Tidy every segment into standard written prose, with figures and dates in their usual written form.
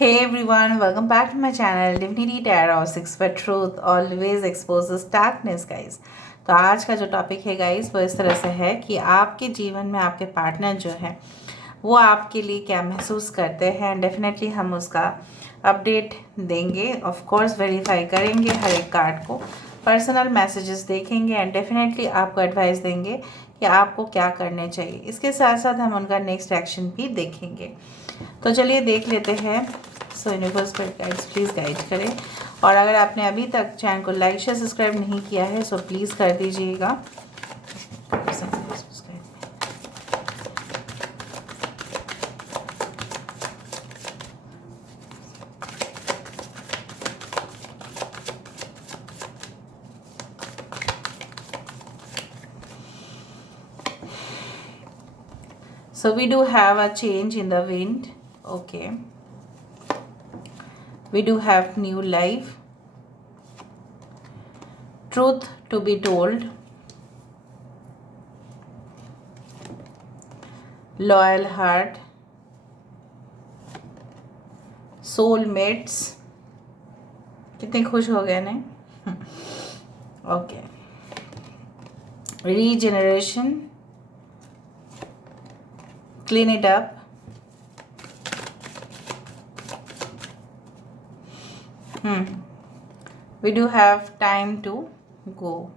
Hey everyone, welcome back to my channel Divinity Tarot 6 where truth always exposes darkness guys। तो आज का जो topic है guys वो इस तरह से है कि आपके जीवन में आपके पार्टनर जो है वो आपके लिए क्या महसूस करते हैं। डेफिनेटली हम उसका अपडेट देंगे, ऑफ कोर्स वेरीफाई करेंगे हर एक कार्ड को, पर्सनल मैसेजेस देखेंगे एंड डेफिनेटली आपको एडवाइस देंगे कि आपको क्या करने चाहिए। इसके साथ साथ हम उनका नेक्स्ट एक्शन भी देखेंगे। तो चलिए देख लेते हैं। सो यूनिवर्स गाइड्स प्लीज़ गाइड करें, और अगर आपने अभी तक चैनल को लाइक शेयर सब्सक्राइब नहीं किया है सो प्लीज़ कर दीजिएगा। So we do have a change in the wind. Okay. We do have new life. Truth to be told. Loyal heart. Soulmates. कितने खुश हो गए नहीं? Okay. Regeneration. Clean it up. We do have time to go.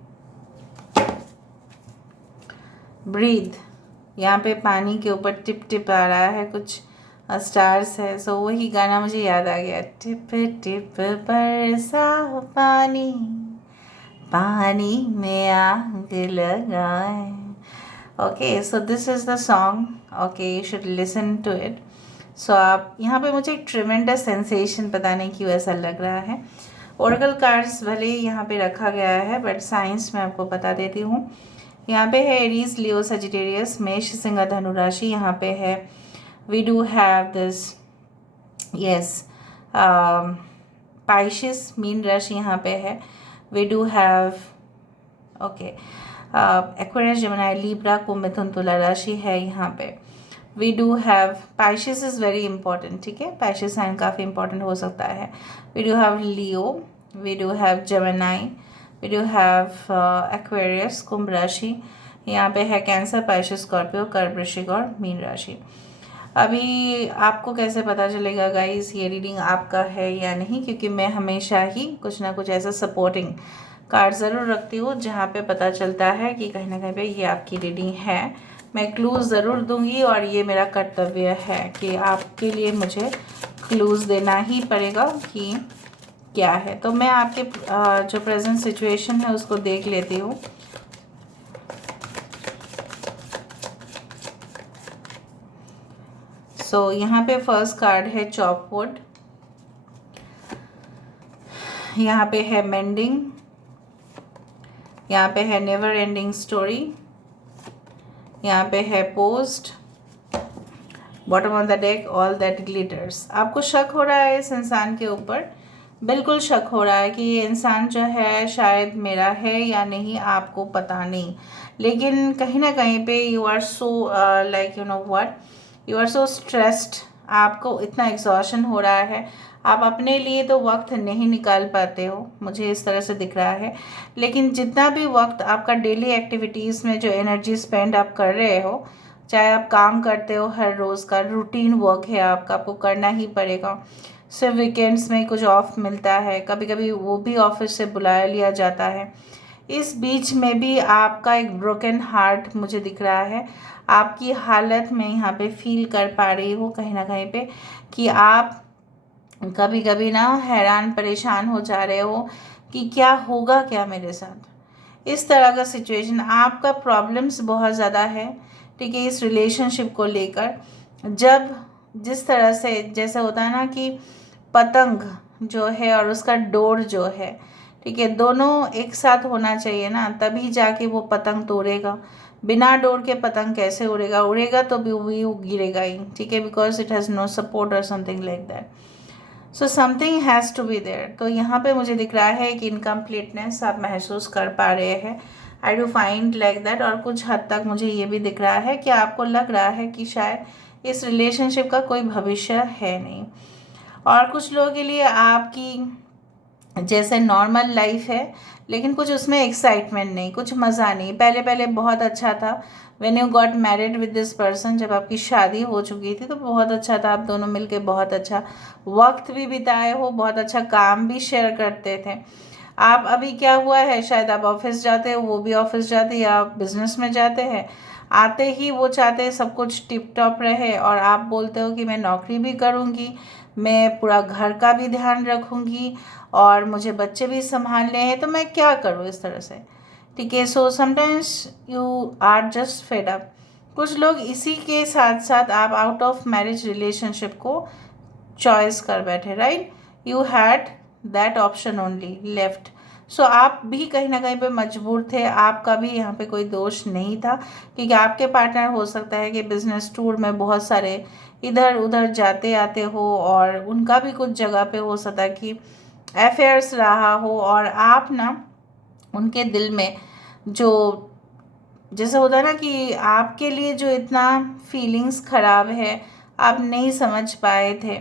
Breathe. यहाँ पे पानी के ऊपर टिप टिप आ रहा है, कुछ स्टार्स है। सो वही गाना मुझे याद आ गया, टिप टिप बरसा पानी, पानी में आग लगाए। Okay, so this is the song. Okay, you should listen to it. So आप यहाँ पे मुझे एक ट्रिमेंडस सेंसेशन पता नहीं क्यों ऐसा लग रहा है। ओरेकल कार्ड्स भले यहाँ पे रखा गया है बट साइंस में आपको बता देती हूँ। यहाँ पे है एरीज, लियो, सजिटेरियस, मेष, सिंह, धनु राशि। यहाँ पे है we do have this yes Pisces, mean राशि यहाँ पे है। We do have okay Aquarius, Gemini, Libra, कुंभ, मिथुन, तुला राशि है यहाँ पे। We do have Pisces is very important, ठीक है, पाइशिस साइन काफ़ी इंपॉर्टेंट हो सकता है। We do have Leo, we do have Gemini, we do have Aquarius, कुंभ राशि। यहाँ पे है कैंसर, पाइशिस, स्कॉर्पियो, कर्क, वृश्चिक और मीन राशि। अभी आपको कैसे पता चलेगा गाइस ये रीडिंग आपका है या नहीं, क्योंकि मैं हमेशा ही कुछ ना कुछ ऐसा सपोर्टिंग कार्ड ज़रूर रखती हूँ जहाँ पे पता चलता है कि कहीं ना कहीं पे ये आपकी रीडिंग है। मैं क्लूज़ ज़रूर दूंगी और ये मेरा कर्तव्य है कि आपके लिए मुझे क्लूज़ देना ही पड़ेगा कि क्या है। तो मैं आपके जो प्रेजेंट सिचुएशन है उसको देख लेती हूँ। सो यहाँ पे फर्स्ट कार्ड है चॉपवुड, यहाँ पे है मेंडिंग, यहाँ पे है नेवर एंडिंग स्टोरी, यहाँ पे है post, bottom of the deck all that glitters. आपको शक हो रहा है इस इंसान के ऊपर, बिल्कुल शक हो रहा है कि ये इंसान जो है शायद मेरा है या नहीं, आपको पता नहीं। लेकिन कहीं ना कहीं पे you are so like you know what, you are so stressed, आपको इतना एग्जॉशन हो रहा है, आप अपने लिए तो वक्त नहीं निकाल पाते हो, मुझे इस तरह से दिख रहा है। लेकिन जितना भी वक्त आपका डेली एक्टिविटीज़ में जो एनर्जी स्पेंड आप कर रहे हो, चाहे आप काम करते हो, हर रोज़ का रूटीन वर्क है आपका, आपको करना ही पड़ेगा। सिर्फ वीकेंड्स में कुछ ऑफ मिलता है, कभी कभी वो भी ऑफिस से बुला लिया जाता है। इस बीच में भी आपका एक ब्रोकन हार्ट मुझे दिख रहा है। आपकी हालत में यहाँ पे फील कर पा रही हूँ कहीं ना कहीं पे कि आप कभी कभी ना हैरान परेशान हो जा रहे हो कि क्या होगा क्या मेरे साथ। इस तरह का सिचुएशन, आपका प्रॉब्लम्स बहुत ज़्यादा है, ठीक है, इस रिलेशनशिप को लेकर। जब जिस तरह से जैसे होता है ना कि पतंग जो है और उसका डोर जो है, ठीक है, दोनों एक साथ होना चाहिए ना, तभी जाके वो पतंग तोड़ेगा। बिना डोर के पतंग कैसे उड़ेगा? उड़ेगा तो भी वो गिरेगा ही, ठीक है, because it has no support or something like that. So something has to be there. तो यहाँ पे मुझे दिख रहा है कि इनकम्प्लीटनेस आप महसूस कर पा रहे हैं। I do find like that. और कुछ हद तक मुझे ये भी दिख रहा है कि आपको लग रहा है कि शायद इस रिलेशनशिप का कोई भविष्य है नहीं। और कुछ लोगों के लिए आपकी जैसे नॉर्मल लाइफ है, लेकिन कुछ उसमें एक्साइटमेंट नहीं, कुछ मज़ा नहीं। पहले पहले बहुत अच्छा था, when you got married with this person, जब आपकी शादी हो चुकी थी तो बहुत अच्छा था, आप दोनों मिलके बहुत अच्छा वक्त भी बिताए हो, बहुत अच्छा काम भी शेयर करते थे। आप अभी क्या हुआ है, शायद आप ऑफिस जाते हो, वो भी ऑफिस जाते हैं, या आप बिजनेस में जाते हैं, आते ही वो चाहते हैं सब कुछ टिप टॉप रहे, और आप बोलते हो कि मैं नौकरी भी करूँगी, मैं पूरा घर का भी ध्यान रखूँगी, और मुझे बच्चे भी संभालने हैं, तो मैं क्या करूँ इस तरह से। ठीक है, so sometimes you are just fed up. कुछ लोग इसी के साथ साथ आप आउट ऑफ मैरिज रिलेशनशिप को चॉइस कर बैठे, right. You had that option only left. So आप भी कहीं ना कहीं पे मजबूर थे, आपका भी यहाँ पे कोई दोष नहीं था, क्योंकि आपके पार्टनर हो सकता है कि बिजनेस टूर में बहुत सारे इधर उधर जाते आते हो, और उनका भी कुछ जगह पे हो सकता है कि अफेयर्स रहा हो, और आप ना उनके दिल में जो जैसे होता है ना कि आपके लिए जो इतना फीलिंग्स खराब है, आप नहीं समझ पाए थे,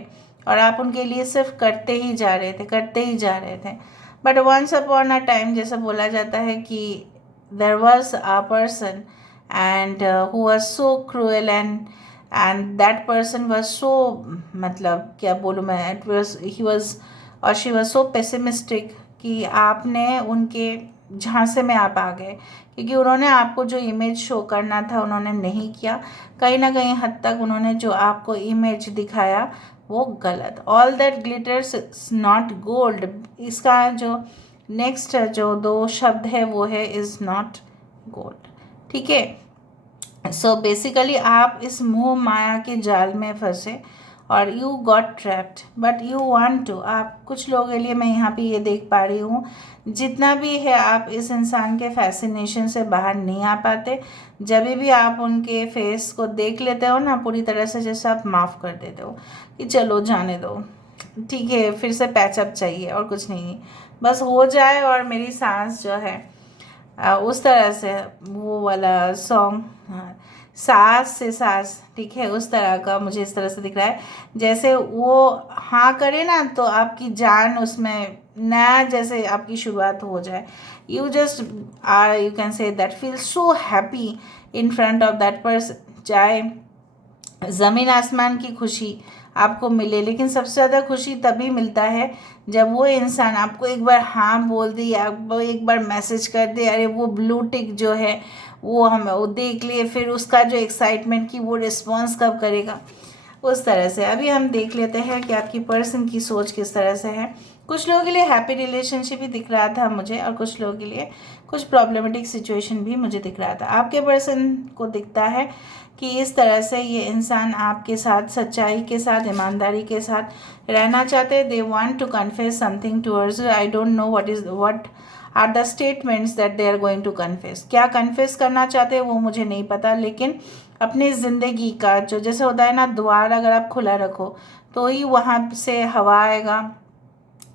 और आप उनके लिए सिर्फ करते ही जा रहे थे, करते ही जा रहे थे। But once upon a time, जैसे बोला जाता है कि there was a person and who was so cruel, and that person was so, मतलब क्या बोलूँ मैं, इट वॉज ही वॉज और शी वॉज सो पेसिमिस्टिक कि आपने उनके झांसे में आप आ गए, क्योंकि उन्होंने आपको जो इमेज शो करना था उन्होंने नहीं किया। कहीं ना कहीं हद तक उन्होंने जो आपको इमेज दिखाया वो गलत। All that glitters is not gold, इसका जो नेक्स्ट जो दो शब्द है वो है इज़ नॉट गोल्ड। ठीक है, सो बेसिकली आप इस मोह माया के जाल में फंसे, और you got trapped, but you want to. आप कुछ लोगों के लिए मैं यहाँ पे ये देख पा रही हूँ, जितना भी है आप इस इंसान के फैसिनेशन से बाहर नहीं आ पाते। जब भी आप उनके फेस को देख लेते हो ना, पूरी तरह से जैसे आप माफ़ कर देते हो कि चलो जाने दो, ठीक है, फिर से पैचअप चाहिए और कुछ नहीं, बस हो जाए और मेरी सांस जो है उस तरह से, वो वाला सॉन्ग, हाँ, सास से सास, ठीक है, उस तरह का मुझे इस तरह से दिख रहा है। जैसे वो हाँ करे ना तो आपकी जान उसमें नया जैसे आपकी शुरुआत हो जाए। You just are, you can say that feel so happy in front of that person, चाहे ज़मीन आसमान की खुशी आपको मिले, लेकिन सबसे ज़्यादा खुशी तभी मिलता है जब वो इंसान आपको एक बार हाँ बोल दे, या वो एक बार मैसेज कर दे, अरे वो ब्लू टिक जो है वो हम वो देख लिए, फिर उसका जो एक्साइटमेंट कि वो रिस्पॉन्स कब करेगा, उस तरह से। अभी हम देख लेते हैं कि आपकी पर्सन की सोच किस तरह से है। कुछ लोगों के लिए हैप्पी रिलेशनशिप ही दिख रहा था मुझे, और कुछ लोगों के लिए कुछ प्रॉब्लमेटिक सिचुएशन भी मुझे दिख रहा था। आपके पर्सन को दिखता है कि इस तरह से ये इंसान आपके साथ सच्चाई के साथ, ईमानदारी के साथ रहना चाहते हैं। They want to confess something towards you. I don't know what are the statements that they are going to confess. क्या कन्फेस करना चाहते हैं वो मुझे नहीं पता, लेकिन अपनी ज़िंदगी का जो जैसे होता है ना, द्वार अगर आप खुला रखो तो ही वहाँ से हवा आएगा,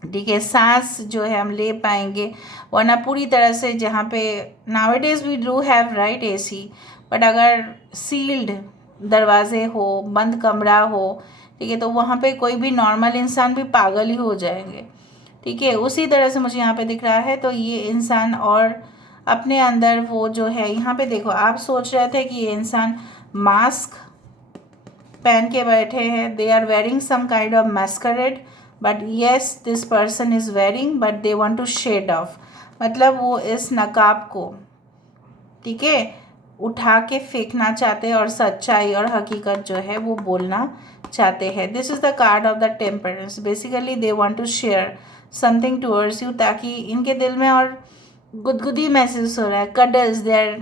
ठीक है, सांस जो है हम ले पाएंगे, वरना पूरी तरह से जहाँ पे nowadays we do have right AC, but अगर सील्ड दरवाजे हो, बंद कमरा हो, ठीक है, तो वहाँ पे कोई भी नॉर्मल इंसान भी पागल ही हो जाएंगे। ठीक है, उसी तरह से मुझे यहाँ पे दिख रहा है। तो ये इंसान और अपने अंदर वो जो है, यहाँ पे देखो आप सोच रहे थे कि ये इंसान मास्क पहन के बैठे हैं, they are wearing some kind of masquerade, but yes this person is wearing, but they want to shed off, मतलब वो इस नकाब को, ठीक है, उठा के फेंकना चाहते हैं, और सच्चाई और हकीकत जो है वो बोलना चाहते हैं। This is the card of the temperance. Basically they want to share something towards you, ताकि इनके दिल में और गुदगुदी महसूस हो रहा है, cuddles there,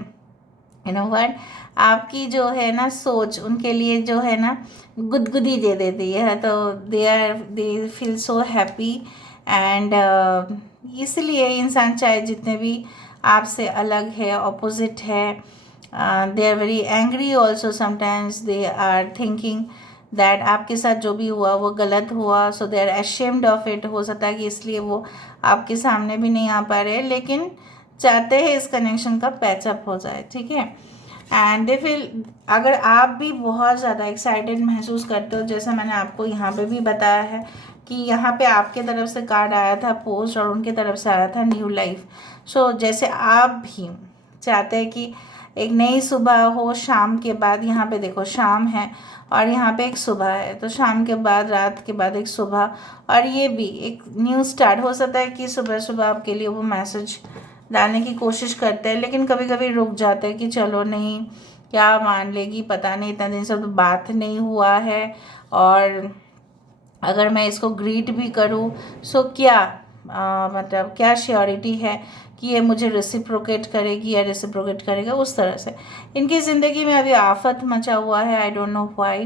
you know what, आपकी जो है ना सोच उनके लिए जो है ना गुदगुदी दे देती है, तो they feel so happy. And इसलिए इंसान चाहे जितने भी आपसे अलग है, ऑपोजिट है, they are very angry also, sometimes they are thinking that आपके साथ जो भी हुआ वो गलत हुआ, so they are ashamed of it. हो सकता है कि इसलिए वो आपके सामने भी नहीं आ पा रहे, लेकिन चाहते हैं इस कनेक्शन का पैचअप हो जाए, ठीक है। एंड दे फील, अगर आप भी बहुत ज़्यादा एक्साइटेड महसूस करते हो, जैसा मैंने आपको यहाँ पे भी बताया है, कि यहाँ पे आपके तरफ से कार्ड आया था पोस्ट और उनके तरफ से आया था न्यू लाइफ। सो जैसे आप भी चाहते हैं कि एक नई सुबह हो शाम के बाद, यहाँ पे देखो शाम है और यहाँ पे एक सुबह है, तो शाम के बाद रात के बाद एक सुबह, और ये भी एक न्यू स्टार्ट हो सकता है कि सुबह सुबह आपके लिए वो मैसेज डालने की कोशिश करते हैं, लेकिन कभी कभी रुक जाते हैं कि चलो नहीं, क्या मान लेगी पता नहीं, इतना दिन से तो बात नहीं हुआ है, और अगर मैं इसको ग्रीट भी करूँ सो क्या मतलब क्या श्योरिटी है कि ये मुझे रेसिप्रोकेट करेगी या रेसिप्रोकेट करेगा, उस तरह से इनकी ज़िंदगी में अभी आफत मचा हुआ है। I don't know why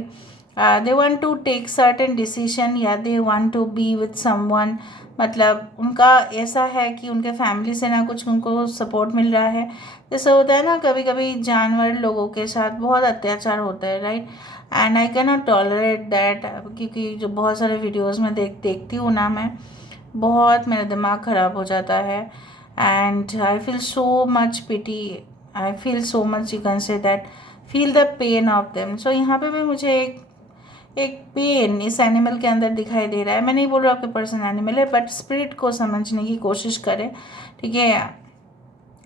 they want to take certain decision या they want to be with someone, मतलब उनका ऐसा है कि उनके फैमिली से ना कुछ उनको सपोर्ट मिल रहा है। जैसे होता है ना कभी कभी जानवर लोगों के साथ बहुत अत्याचार होता है, right, and I can not tolerate that, क्योंकि जो बहुत सारे वीडियोज़ में देखती हूँ ना मैं, बहुत मेरा दिमाग ख़राब हो जाता है, and I feel so much pity, I feel so much, you can say that, feel the pain of them. So यहाँ पे भी मुझे एक पेन इस एनिमल के अंदर दिखाई दे रहा है। मैं नहीं बोल रहा आपके पर्सन एनिमल है, बट स्पिरिट को समझने की कोशिश करें, ठीक है।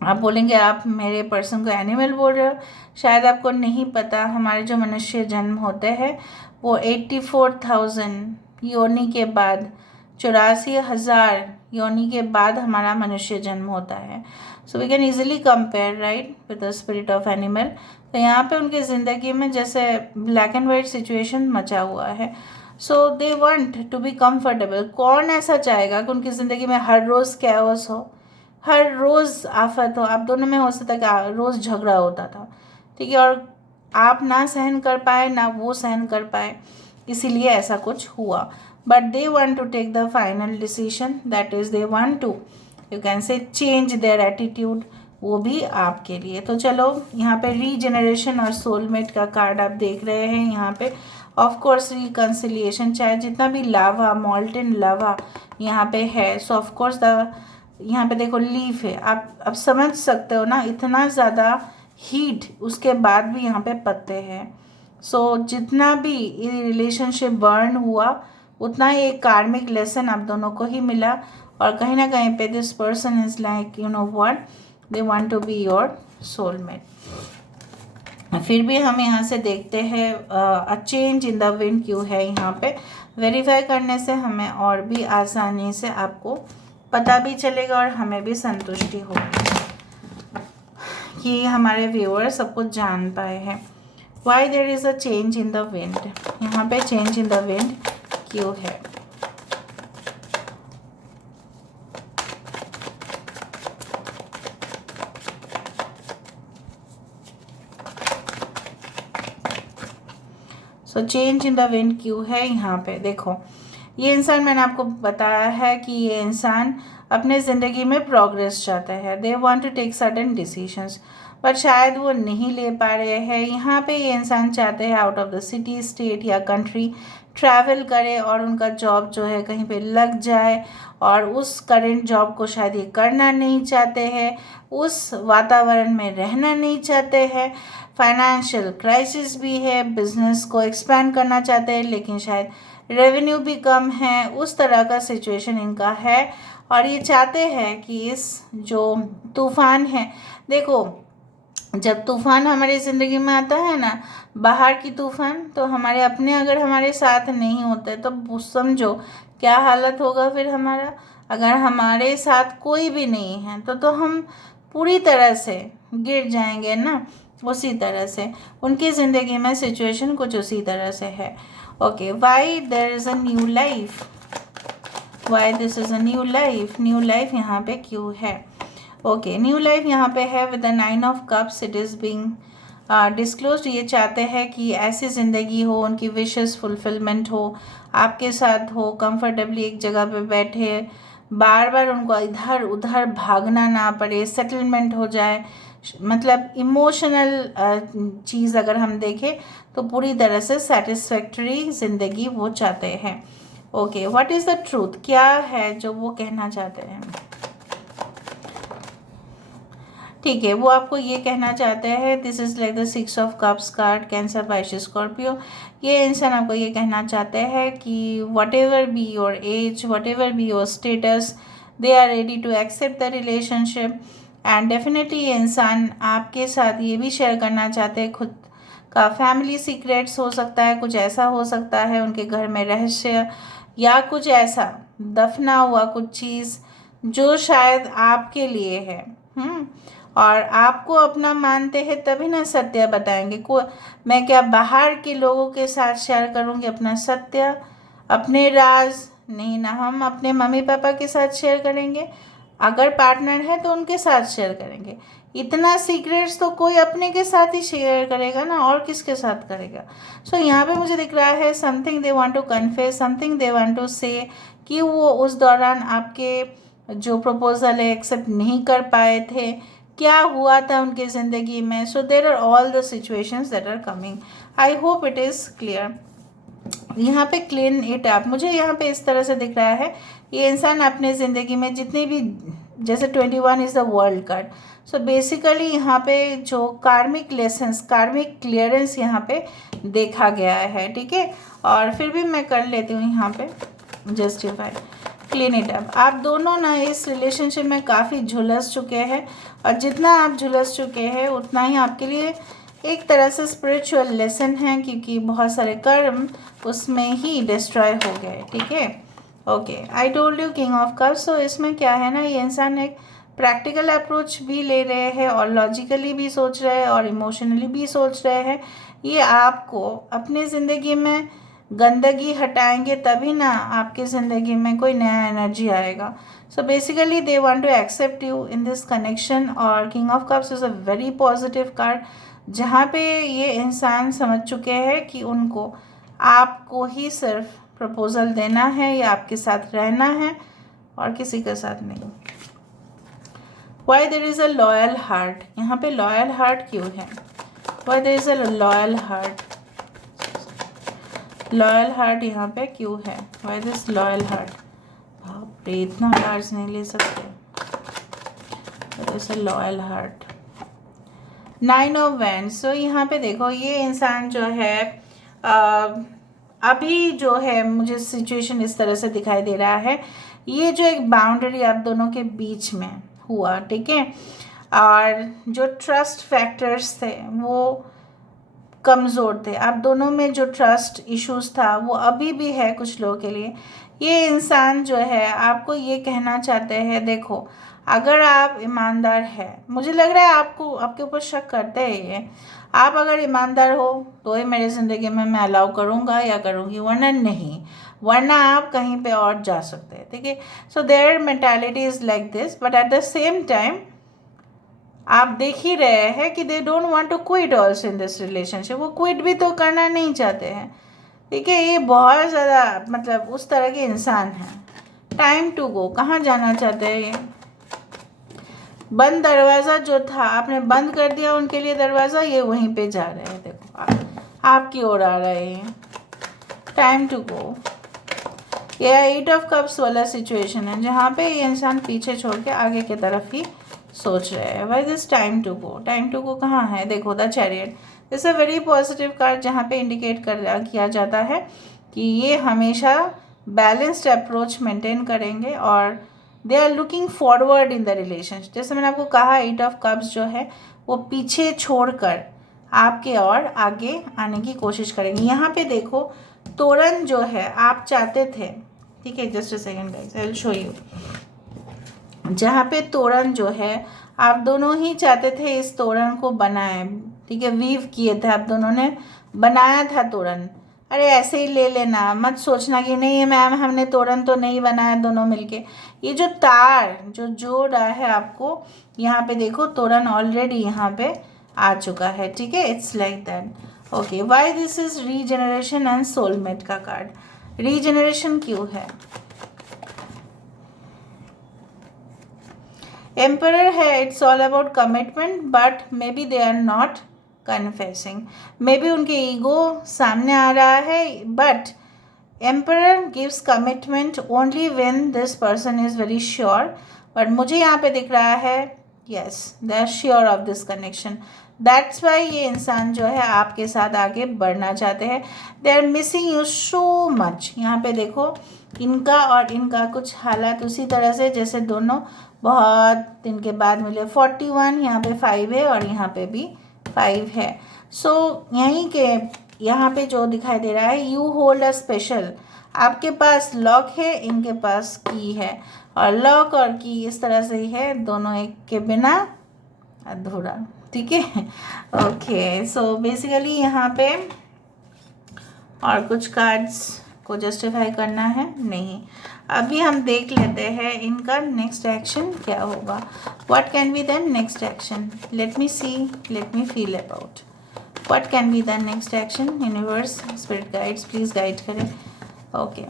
आप बोलेंगे आप मेरे पर्सन को एनिमल बोल रहे हो, शायद आपको नहीं पता हमारे जो मनुष्य जन्म होते हैं वो 84,000 योनि के बाद, 84,000 योनि के बाद हमारा मनुष्य जन्म होता है। So we can easily compare right with the spirit of animal. तो यहाँ पे उनकी ज़िंदगी में जैसे ब्लैक एंड वाइट सिचुएशन मचा हुआ है, so they want to be comfortable. कौन ऐसा चाहेगा कि उनकी ज़िंदगी में हर रोज़ कैओस हो, हर रोज़ आफत हो। आप दोनों में हो सकता है कि रोज़ झगड़ा होता था, ठीक है, और आप ना सहन कर पाए ना वो सहन कर पाए, इसीलिए ऐसा कुछ हुआ। But they want to take the final decision, that is they want to, you can say change their attitude, वो भी आपके लिए। तो चलो यहाँ पे रीजनरेशन और सोलमेट का कार्ड आप देख रहे हैं। यहाँ पे ऑफ कोर्स रिकन्सिलिएशन, चाहे जितना भी लावा, मॉल्टन लावा यहाँ पे है, सो ऑफ कोर्स द, यहाँ पे देखो लीफ है, आप अब समझ सकते हो ना, इतना ज़्यादा हीट उसके बाद भी यहाँ पे पत्ते हैं। सो जितना भी ये रिलेशनशिप बर्न हुआ उतना ही एक कार्मिक लेसन आप दोनों को ही मिला, और कहीं ना कहीं पे this person is like you know what, they want to be your soulmate. फिर भी हम यहाँ से देखते हैं a change in the wind क्यों है यहाँ पे। वेरीफाई करने से हमें और भी आसानी से आपको पता भी चलेगा और हमें भी संतुष्टि होगी कि हमारे व्यूअर सब कुछ जान पाए हैं। Y there is a change in the wind, यहाँ पे चेंज इन द विंड क्यों है। So change in the wind क्यों है यहाँ पे। देखो ये इंसान, मैंने आपको बताया है कि ये इंसान अपने ज़िंदगी में प्रोग्रेस चाहता है, they want to take certain decisions, पर शायद वो नहीं ले पा रहे हैं। यहाँ पे ये इंसान चाहते हैं out of the city, state या कंट्री ट्रैवल करे और उनका जॉब जो है कहीं पे लग जाए, और उस करेंट जॉब को शायद ये करना नहीं चाहते हैं, उस वातावरण में रहना नहीं चाहते हैं। फाइनेंशियल क्राइसिस भी है, बिजनेस को एक्सपैंड करना चाहते हैं लेकिन शायद रेवेन्यू भी कम है, उस तरह का सिचुएशन इनका है। और ये चाहते हैं कि इस जो तूफ़ान है, देखो जब तूफ़ान हमारी ज़िंदगी में आता है ना, बाहर की तूफ़ान, तो हमारे अपने अगर हमारे साथ नहीं होते तो समझो क्या हालत होगा फिर हमारा। अगर हमारे साथ कोई भी नहीं है तो हम पूरी तरह से गिर जाएंगे ना। उसी तरह से उनकी ज़िंदगी में सिचुएशन कुछ उसी तरह से है। Okay, why there is a new life, why this is a new life, new life यहाँ पे क्यों है। ओके, न्यू लाइफ यहाँ पे है with the 9 of cups, it is being disclosed. ये चाहते हैं कि ऐसी ज़िंदगी हो, उनकी विशेस फुलफिलमेंट हो, आपके साथ हो, कंफर्टेबली एक जगह पे बैठे, बार बार उनको इधर उधर भागना ना पड़े, सेटलमेंट हो जाए। मतलब इमोशनल चीज़ अगर हम देखें तो पूरी तरह से सेटिस्फैक्टरी ज़िंदगी वो चाहते हैं। Okay, what is the truth, क्या है जो वो कहना चाहते हैं। ठीक है, वो आपको ये कहना चाहते हैं, this is like the 6 of cups card, Cancer Pisces Scorpio. ये इंसान आपको ये कहना चाहते हैं कि whatever be your age, whatever be your status, they are ready to accept the relationship. And definitely ये इंसान आपके साथ ये भी शेयर करना चाहते हैं खुद का फैमिली सीक्रेट्स, हो सकता है कुछ ऐसा हो सकता है उनके घर में रहस्य, या कुछ ऐसा दफना हुआ कुछ चीज़ जो शायद आपके लिए है। और आपको अपना मानते हैं तभी ना सत्य बताएंगे। मैं क्या बाहर के लोगों के साथ शेयर करूँगी अपना सत्य, अपने राज? नहीं ना, हम अपने मम्मी पापा के साथ शेयर करेंगे, अगर पार्टनर है तो उनके साथ शेयर करेंगे। इतना सीक्रेट्स तो कोई अपने के साथ ही शेयर करेगा ना, और किसके साथ करेगा। सो यहाँ पे मुझे दिख रहा है something they want to confess, something they want to say, कि वो उस दौरान आपके जो प्रपोजल है एक्सेप्ट नहीं कर पाए थे, क्या हुआ था उनकी ज़िंदगी में। So there are all the situations that are coming. I hope it is clear. यहाँ पे क्लीन इट अप, मुझे यहाँ पे इस तरह से दिख रहा है, ये इंसान अपने ज़िंदगी में जितने भी, जैसे 21 is the world card, so basically यहाँ पे जो कार्मिक लेसन्स, कार्मिक क्लियरेंस यहाँ पे देखा गया है। ठीक है, और फिर भी मैं कर लेती हूँ यहाँ पे जस्टिफाई, क्लीन इट अप। आप दोनों ना इस रिलेशनशिप में काफ़ी झुलस चुके हैं, और जितना आप झुलस चुके हैं उतना ही आपके लिए एक तरह से स्पिरिचुअल लेसन है, क्योंकि बहुत सारे कर्म उसमें ही डिस्ट्रॉय हो गए। ठीक है, okay, I told you king of cups. So इसमें क्या है ना, ये इंसान एक प्रैक्टिकल अप्रोच भी ले रहे हैं, और लॉजिकली भी सोच रहे हैं, और इमोशनली भी सोच रहे हैं। ये आपको अपनी ज़िंदगी में गंदगी हटाएंगे तभी ना आपकी ज़िंदगी में कोई नया एनर्जी आएगा। So basically they want to accept you in this connection. और king of cups is a very positive card, जहाँ पे ये इंसान समझ चुके हैं कि उनको आपको ही सिर्फ प्रपोजल देना है या आपके साथ रहना है, और किसी के साथ नहीं। Why there is a loyal heart, यहाँ पे लॉयल हार्ट क्यों है? Why there is a loyal heart, loyal heart यहाँ पे क्यों है? Why this loyal heart? बाप रे, इतना लार्ज नहीं ले सकते। Why loyal heart? 9 of wands. So यहाँ पे देखो, ये इंसान जो है अभी जो है मुझे सिचुएशन इस तरह से दिखाई दे रहा है, ये जो एक बाउंड्री आप दोनों के बीच में हुआ, ठीक है, और जो ट्रस्ट फैक्टर्स थे वो कमज़ोर थे। आप दोनों में जो ट्रस्ट इश्यूज था वो अभी भी है कुछ लोगों के लिए। ये इंसान जो है आपको ये कहना चाहते हैं, देखो अगर आप ईमानदार हैं, मुझे लग रहा है आपको, आपके ऊपर शक करते हैं ये, आप अगर ईमानदार हो तो ही मेरी ज़िंदगी में मैं अलाउ करूँगा या करूँगी, वरना नहीं, वरना आप कहीं पे और जा सकते हैं। ठीक है, so their mentality is like this, but at the same time आप देख ही रहे हैं कि they don't want to quit also in this relationship, वो क्विट भी तो करना नहीं चाहते हैं। ठीक है, ये बहुत ज़्यादा मतलब उस तरह के इंसान हैं। टाइम टू गो, कहाँ जाना चाहते हैं ये? बंद दरवाज़ा जो था आपने बंद कर दिया उनके लिए दरवाज़ा, ये वहीं पे जा रहे हैं। देखो आपकी ओर आ रहे हैं। टाइम टू गो, ये 8 ऑफ कप्स वाला सिचुएशन है जहाँ पे ये इंसान पीछे छोड़ के आगे की तरफ ही सोच रहे हैं। Why this time to go? Time to go कहाँ है? देखो the chariot, this a very positive card, जहाँ पे इंडिकेट किया जाता है कि ये हमेशा बैलेंस्ड अप्रोच मेंटेन करेंगे और they are looking forward in the relationship. जैसे मैंने आपको कहा 8 ऑफ कप्स जो है वो पीछे छोड़कर आपके और आगे आने की कोशिश करेंगे। यहाँ पे देखो तोरण जो है आप चाहते थे, ठीक है, just a second guys, I will show you. जहाँ पे तोरण जो है आप दोनों ही चाहते थे इस तोरण को बनाए, ठीक है, वीव किए थे, आप दोनों ने बनाया था तोरण। अरे ऐसे ही ले लेना, मत सोचना कि नहीं मैम हमने तोरण तो नहीं बनाया दोनों मिलके। ये जो तार जो जोड़ रहा है आपको, यहाँ पे देखो तोरण ऑलरेडी यहाँ पे आ चुका है। ठीक है, it's like that. Okay, why this is regeneration and soulmate का कार्ड। रीजनरेशन क्यों है? एम्परर है, it's all about commitment, but may be they are not confessing, may be उनके ईगो सामने आ रहा है, but emperor gives commitment only when this person is very sure. बट मुझे यहाँ पे दिख रहा है yes, they are sure of this connection, that's why ये इंसान जो है आपके साथ आगे बढ़ना चाहते हैं। They are missing you so much. यहाँ पे देखो, इनका और इनका कुछ हालात उसी तरह से जैसे दोनों बहुत दिन के बाद मिले। 41 यहाँ पे 5 है और यहाँ पे भी 5 है। सो यहीं के यहाँ पे जो दिखाई दे रहा है, यू होल्ड अ स्पेशल, आपके पास लॉक है, इनके पास की है, और लॉक और की इस तरह से ही है, दोनों एक के बिना अधूरा। ठीक है, ओके। सो बेसिकली यहाँ पे और कुछ कार्ड्स को जस्टिफाई करना है नहीं। अभी हम देख लेते हैं इनका नेक्स्ट एक्शन क्या होगा। What can be the next action, let me see, let me feel about what can be the next action. Universe, spirit guides, please guide करें। Okay,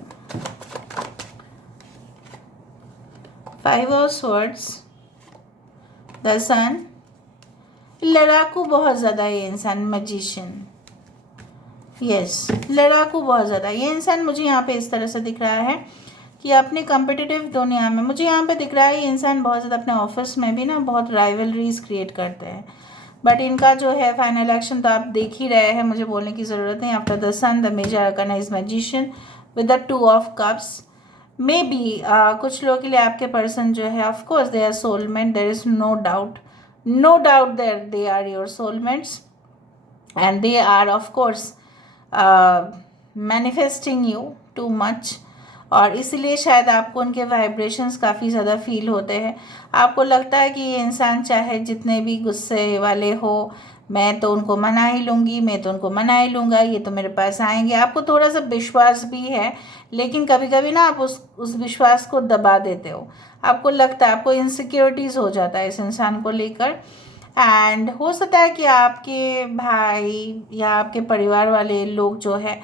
5 of swords, the sun, लड़ाकू बहुत ज़्यादा ये इंसान, magician, yes, लड़ाकू बहुत ज़्यादा ये इंसान। मुझे यहाँ पे इस तरह से दिख रहा है कि अपने कम्पिटिटिव दुनिया में, मुझे यहाँ पे दिख रहा है ये इंसान बहुत ज़्यादा अपने ऑफिस में भी ना बहुत राइवलरीज क्रिएट करते हैं। बट इनका जो है फाइनल एक्शन तो आप देख ही रहे हैं, मुझे बोलने की ज़रूरत नहीं। After the sun, the major arcana is magician with the 2 of cups. May be कुछ लोगों के लिए आपके पर्सन जो है, of course they are soulmate, there is no doubt, no doubt there they are your soulmates and they are of course manifesting you too much, और इसलिए शायद आपको उनके वाइब्रेशंस काफ़ी ज़्यादा फील होते हैं। आपको लगता है कि ये इंसान चाहे जितने भी गुस्से वाले हो, मैं तो उनको मना ही लूँगी, मैं तो उनको मना ही लूँगा, ये तो मेरे पास आएंगे। आपको थोड़ा सा विश्वास भी है, लेकिन कभी कभी ना आप उस विश्वास को दबा देते हो। आपको लगता है, आपको इनसिक्योरिटीज़ हो जाता है इस इंसान को लेकर। एंड हो सकता है कि आपके भाई या आपके परिवार वाले लोग जो है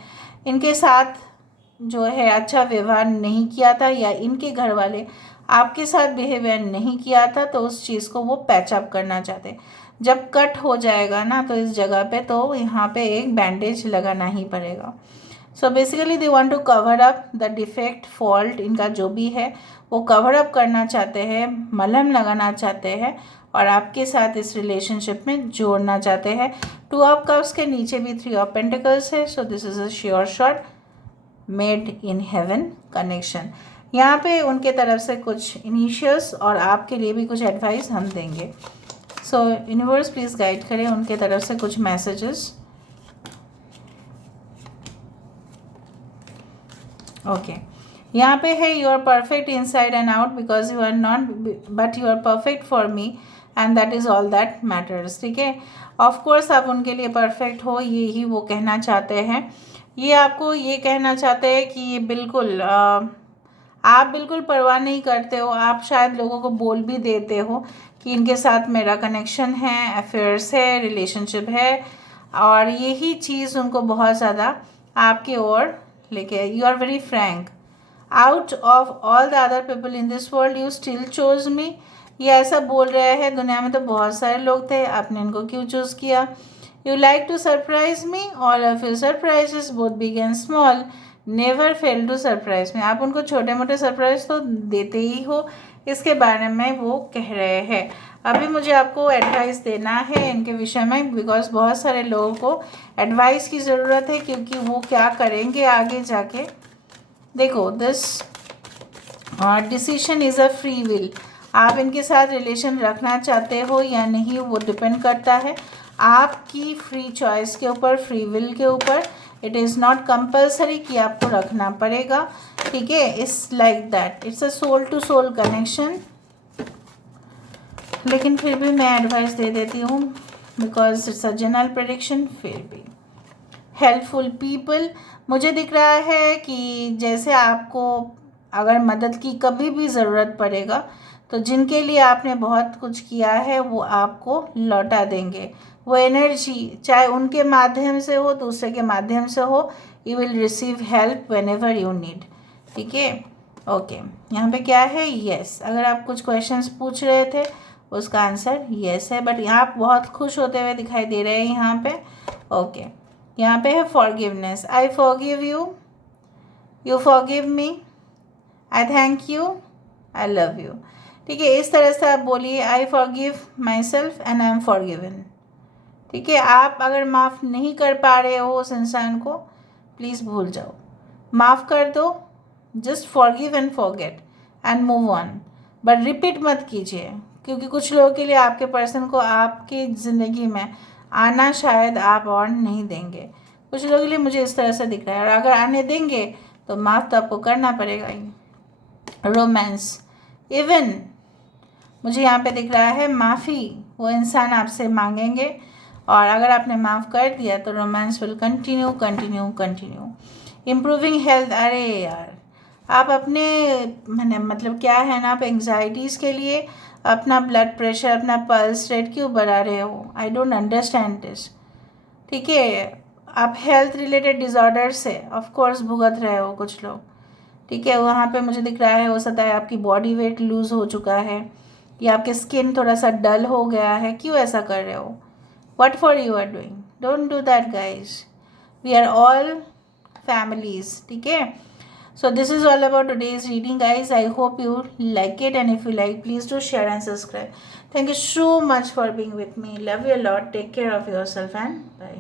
इनके साथ जो है अच्छा व्यवहार नहीं किया था, या इनके घर वाले आपके साथ बिहेवियर नहीं किया था, तो उस चीज़ को वो पैचअप करना चाहते। जब कट हो जाएगा ना, तो इस जगह पे तो यहाँ पे एक बैंडेज लगाना ही पड़ेगा। So basically they want to cover up the defect, fault इनका जो भी है वो कवर अप करना चाहते हैं, मलहम लगाना चाहते हैं, और आपके साथ इस रिलेशनशिप में जोड़ना चाहते हैं। 2 ऑफ कप्स के नीचे भी 3 ऑफ पेंटिकल्स है। So this is a sure shot made in heaven connection. यहाँ पे उनके तरफ से कुछ इनिशियल्स और आपके लिए भी कुछ एडवाइस हम देंगे। सो यूनिवर्स प्लीज़ गाइड करें उनके तरफ से कुछ मैसेजेस। ओके, यहाँ पे है you are perfect inside and out because you are not, but you are perfect for me and that is all that matters. ठीक है, ऑफकोर्स आप उनके लिए परफेक्ट हो, ये ही वो कहना चाहते हैं। ये आपको ये कहना चाहते हैं कि ये बिल्कुल आप बिल्कुल परवाह नहीं करते हो। आप शायद लोगों को बोल भी देते हो कि इनके साथ मेरा कनेक्शन है, अफेयर्स है, रिलेशनशिप है, और यही चीज़ उनको बहुत ज़्यादा आपकी ओर लेके, you are very frank. Out of all the other people in this world you still chose me. ये ऐसा बोल रहे हैं, दुनिया में तो बहुत सारे लोग थे, आपने इनको क्यों चूज़ किया। You like to surprise me, all of you surprises both big and small never fail to surprise me. आप उनको छोटे मोटे सरप्राइज तो देते ही हो, इसके बारे में वो कह रहे हैं। अभी मुझे आपको एडवाइस देना है इनके विषय में, बिकॉज बहुत सारे लोगों को एडवाइस की ज़रूरत है, क्योंकि वो क्या करेंगे आगे जाके। देखो, this decision is a free will. आप इनके साथ रिलेशन रखना चाहते हो या नहीं, वो डिपेंड करता है आपकी फ्री चॉइस के ऊपर, फ्री विल के ऊपर। इट इज़ नॉट कंपल्सरी कि आपको रखना पड़ेगा। ठीक है, it's like that, it's a soul to soul connection. लेकिन फिर भी मैं एडवाइस दे देती हूँ, because it's a general prediction. फिर भी हेल्पफुल पीपल, मुझे दिख रहा है कि जैसे आपको अगर मदद की कभी भी ज़रूरत पड़ेगा, तो जिनके लिए आपने बहुत कुछ किया है वो आपको लौटा देंगे। वो एनर्जी चाहे उनके माध्यम से हो, दूसरे के माध्यम से हो, you will receive help when ever you need. ठीक है, ओके। यहाँ पे क्या है, येस। अगर आप कुछ क्वेश्चंस पूछ रहे थे उसका आंसर येस है, बट यहाँ आप बहुत खुश होते हुए दिखाई दे रहे हैं यहाँ पे। ओके, यहाँ पे है forgiveness. I forgive you, you forgive me, I thank you, I love you. ठीक है, इस तरह से आप बोलिए I forgive my self and I am forgiven. ठीक है, आप अगर माफ़ नहीं कर पा रहे हो उस इंसान को, प्लीज़ भूल जाओ, माफ़ कर दो, just forgive and forget and move on. But repeat मत कीजिए, क्योंकि कुछ लोगों के लिए आपके पर्सन को आपकी ज़िंदगी में आना शायद आप और नहीं देंगे। कुछ लोगों के लिए मुझे इस तरह से दिख रहा है, और अगर आने देंगे तो माफ़ तो आपको करना पड़ेगा ही। रोमांस, इवन मुझे यहाँ पे दिख रहा है माफ़ी वो इंसान आपसे मांगेंगे, और अगर आपने माफ़ कर दिया तो romance will continue continue continue. Improving health, अरे यार आप अपने मतलब क्या है ना, आप एंग्जाइटीज़ के लिए अपना ब्लड प्रेशर, अपना पल्स रेट क्यों बढ़ा रहे हो? I don't understand this. ठीक है, आप हेल्थ रिलेटेड डिज़ॉर्डर से ऑफ कोर्स भुगत रहे हो कुछ लोग। ठीक है, वहाँ पे मुझे दिख रहा है हो सकता है आपकी बॉडी वेट लूज़ हो चुका है, या आपके स्किन थोड़ा सा डल हो गया है। क्यों ऐसा कर रहे हो? What for you are doing? Don't do that, guys. We are all families. ठीक है? So this is all about today's reading, guys. I hope you like it, and if you like, please do share and subscribe. Thank you so much for being with me. Love you a lot. Take care of yourself, and bye.